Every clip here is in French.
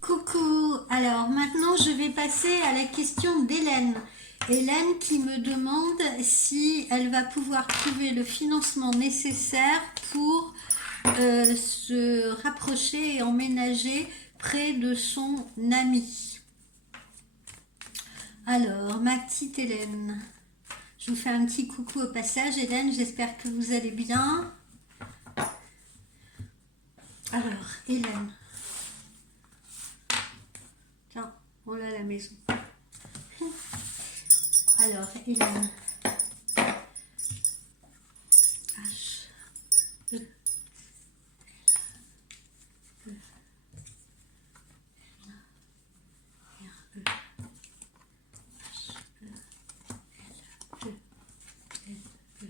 Coucou, alors maintenant je vais passer à la question d'Hélène. Hélène qui me demande si elle va pouvoir trouver le financement nécessaire pour se rapprocher et emménager près de son ami. Alors, ma petite Hélène, je vous fais un petit coucou au passage. Hélène, j'espère que vous allez bien. Alors, Hélène. Tiens, on l'a à la maison. Alors, Hélène. H. E. L. E. R. E. H. E. L. E. L. E.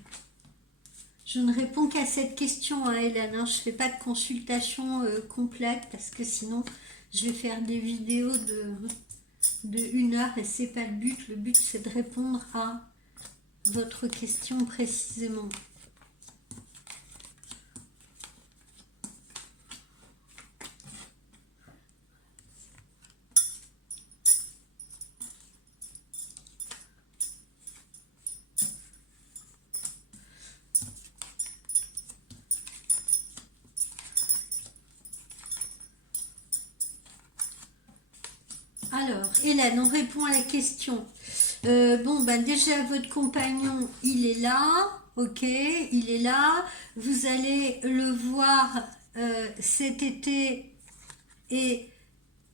Je ne réponds qu'à cette question, hein, Hélène. Je ne fais pas de consultation complète parce que sinon je vais faire des vidéos de 1 heure et c'est pas le but. Le but c'est de répondre à votre question précisément. Alors, Hélène, on répond à la question. Bon, ben déjà, votre compagnon, il est là. Ok, il est là. Vous allez le voir cet été et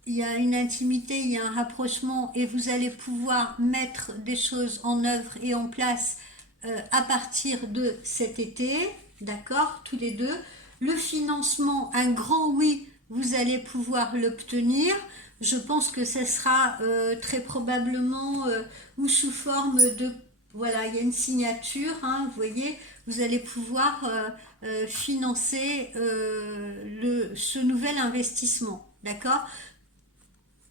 il y a une intimité, il y a un rapprochement et vous allez pouvoir mettre des choses en œuvre et en place à partir de cet été. D'accord, tous les deux. Le financement, un grand oui, vous allez pouvoir l'obtenir. Je pense que ce sera très probablement ou sous forme de... Voilà, il y a une signature, hein, vous voyez, vous allez pouvoir financer ce nouvel investissement. D'accord?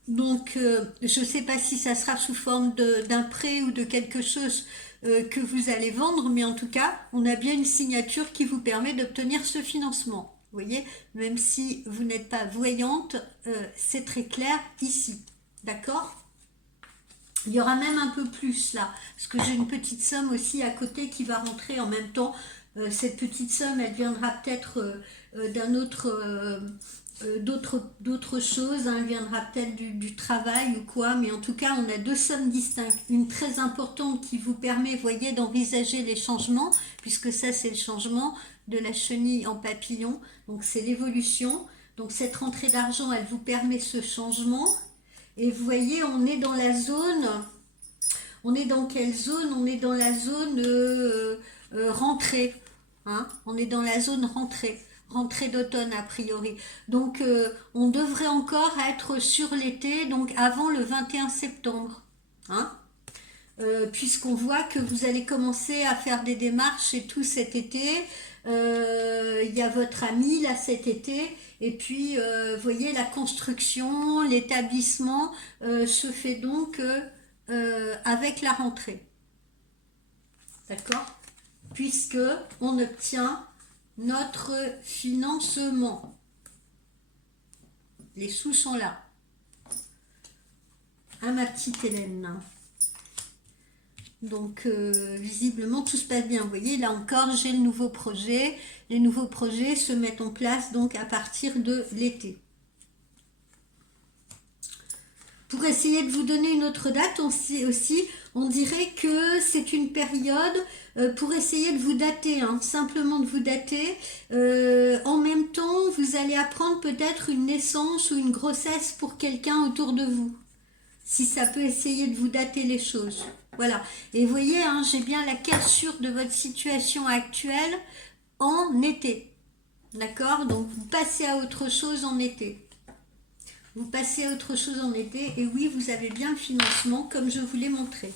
Donc, je ne sais pas si ça sera sous forme d'un prêt ou de quelque chose que vous allez vendre, mais en tout cas, on a bien une signature qui vous permet d'obtenir ce financement. Vous voyez, même si vous n'êtes pas voyante, c'est très clair ici. D'accord? Il y aura même un peu plus là, parce que j'ai une petite somme aussi à côté qui va rentrer en même temps. Cette petite somme, elle viendra peut-être d'un autre... d'autres choses, hein, elle viendra peut-être du travail ou quoi, mais en tout cas on a deux sommes distinctes, une très importante qui vous permet, voyez, d'envisager les changements, puisque ça c'est le changement de la chenille en papillon, donc c'est l'évolution, donc cette rentrée d'argent elle vous permet ce changement, et vous voyez on est dans la zone, on est dans quelle zone? On est dans la zone rentrée, hein, on est dans la zone rentrée d'automne a priori. Donc on devrait encore être sur l'été, donc avant le 21 septembre. Hein, puisqu'on voit que vous allez commencer à faire des démarches et tout cet été. Il y a votre ami là cet été. Et puis, vous voyez, la construction, l'établissement se fait donc avec la rentrée. D'accord? Puisque on obtient notre financement. Les sous sont là. Hein, ma petite Hélène. Donc, visiblement, tout se passe bien. Vous voyez, là encore, j'ai le nouveau projet. Les nouveaux projets se mettent en place donc à partir de l'été. Pour essayer de vous donner une autre date aussi, on dirait que c'est une période pour essayer de vous dater, hein, simplement de vous dater. En même temps, vous allez apprendre peut-être une naissance ou une grossesse pour quelqu'un autour de vous. Si ça peut essayer de vous dater les choses. Voilà. Et vous voyez, hein, j'ai bien la cassure de votre situation actuelle en été. D'accord? Donc, vous passez à autre chose en été. Vous passez à autre chose en été et oui, vous avez bien le financement comme je vous l'ai montré.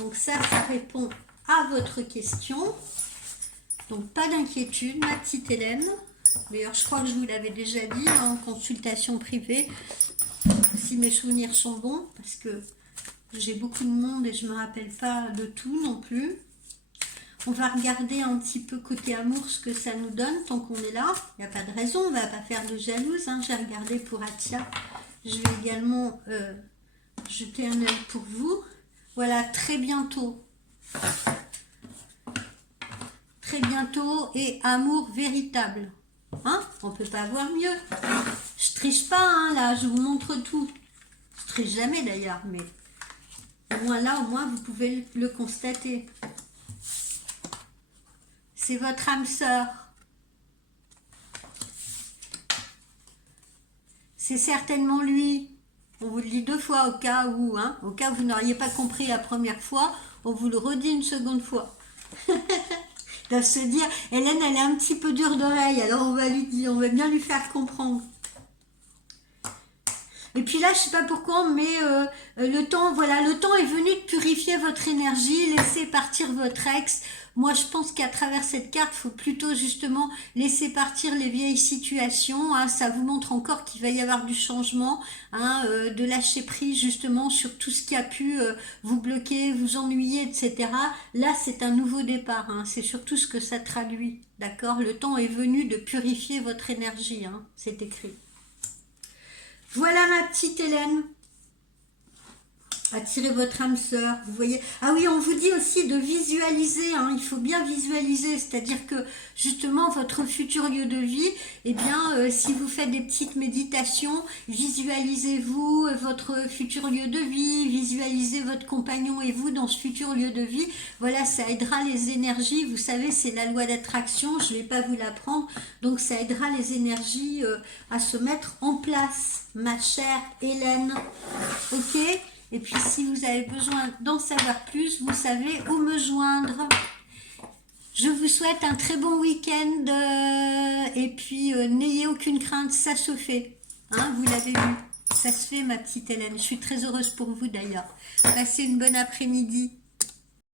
Donc ça répond à votre question. Donc pas d'inquiétude, ma petite Hélène. D'ailleurs, je crois que je vous l'avais déjà dit hein, en consultation privée, si mes souvenirs sont bons, parce que j'ai beaucoup de monde et je ne me rappelle pas de tout non plus. On va regarder un petit peu côté amour ce que ça nous donne tant qu'on est là. Il n'y a pas de raison, on ne va pas faire de jalouse. Hein. J'ai regardé pour Atia. Je vais également jeter un œil pour vous. Voilà, très bientôt. Très bientôt et amour véritable. Hein? On ne peut pas avoir mieux. Je triche pas, hein, là, je vous montre tout. Je triche jamais d'ailleurs, mais au moins là, au moins vous pouvez le constater. C'est votre âme sœur. C'est certainement lui. On vous le dit 2 fois au cas où, hein, au cas où vous n'auriez pas compris la première fois, on vous le redit une seconde fois. Ils doivent se dire, Hélène, elle est un petit peu dure d'oreille, alors on va bien lui faire comprendre. Et puis là, je sais pas pourquoi, mais le temps, voilà, le temps est venu de purifier votre énergie, laisser partir votre ex. Moi, je pense qu'à travers cette carte, il faut plutôt justement laisser partir les vieilles situations. Hein. Ça vous montre encore qu'il va y avoir du changement, hein, de lâcher prise justement sur tout ce qui a pu vous bloquer, vous ennuyer, etc. Là, c'est un nouveau départ. Hein. C'est surtout ce que ça traduit. D'accord? Le temps est venu de purifier votre énergie. Hein. C'est écrit. Voilà ma petite Hélène. Attirez votre âme sœur, vous voyez. Ah oui, on vous dit aussi de visualiser, hein, il faut bien visualiser, c'est-à-dire que justement votre futur lieu de vie, eh bien, si vous faites des petites méditations, visualisez-vous votre futur lieu de vie, visualisez votre compagnon et vous dans ce futur lieu de vie. Voilà, ça aidera les énergies, vous savez, c'est la loi d'attraction, je ne vais pas vous l'apprendre, donc ça aidera les énergies à se mettre en place, ma chère Hélène. Ok ? Et puis, si vous avez besoin d'en savoir plus, vous savez où me joindre. Je vous souhaite un très bon week-end. Et puis, n'ayez aucune crainte, ça se fait. Hein, vous l'avez vu. Ça se fait, ma petite Hélène. Je suis très heureuse pour vous, d'ailleurs. Passez une bonne après-midi.